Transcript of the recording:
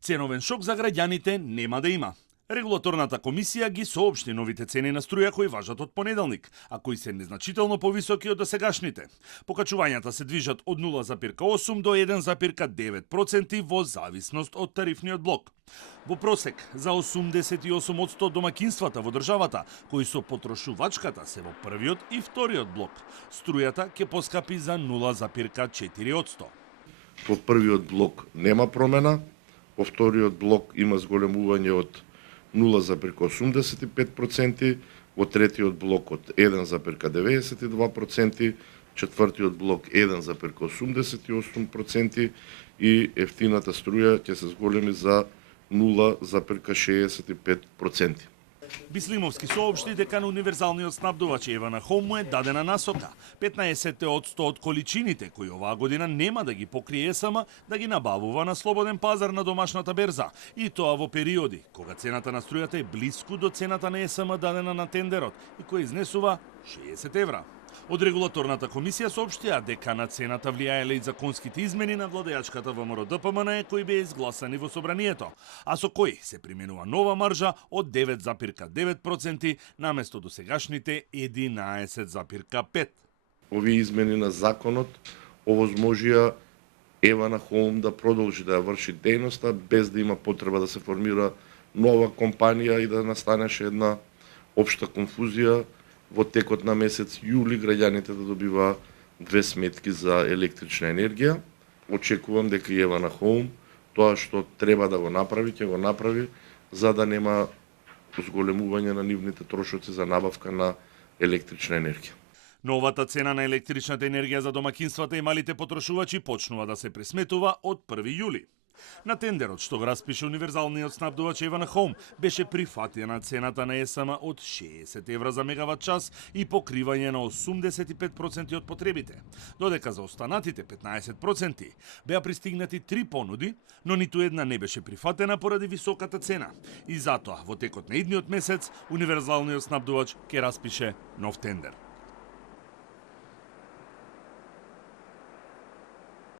Ценовен шок за граѓаните нема да има. Регулаторната комисија ги соопшти новите цени на струја кои важат од понеделник, а кои се незначително повисоки од досегашните. Покачувањата се движат од 0,8 до 1,9% во зависност од тарифниот блок. Во просек, за 88% домакинствата во државата, кои со потрошувачката се во првиот и вториот блок, струјата ќе поскапи за 0,4%. Во првиот блок нема промена, во вториот блок има зголемување од 0,85%, во третиот блок од 1,92%, четвртиот блок 1,88% и ефтината струја ќе се зголеми за 0,65%. Бислимовски соопшти дека на универзалниот снабдувач Евана Хоум му е дадена насока. 15% од количините кои оваа година нема да ги покрие ЕСМ да ги набавува на слободен пазар на домашната берза, и тоа во периоди кога цената на струјата е блиску до цената на ЕСМ дадена на тендерот и која изнесува 60 евра. Од регулаторната комисија соопштија дека на цената влијаеле и законските измени на владеачката ВМРО-ДПМН кои беа изгласани во собранието, а со кои се применува нова маржа од 9,9% наместо досегашните 11,5%. Овие измени на законот овозможија Евана Хоум да продолжи да ја врши дејноста без да има потреба да се формира нова компанија и да настанеше една општа конфузија. Во текот на месец јули граѓаните да добива две сметки за електрична енергија. Очекувам дека и Евана Хоум тоа што треба да го направи, ќе го направи, за да нема зголемување на нивните трошоци за набавка на електрична енергија. Новата цена на електричната енергија за домакинствата и малите потрошувачи почнува да се пресметува од 1 јули. На тендерот што го распише универзалниот снабдувач Евана Хоум беше прифатена цената на ЕСМ од 60 евра за мегават час и покривање на 85% од потребите, додека за останатите 15% беа пристигнати 3 понуди, но ниту една не беше прифатена поради високата цена. И затоа во текот на идниот месец универзалниот снабдувач ќе распише нов тендер.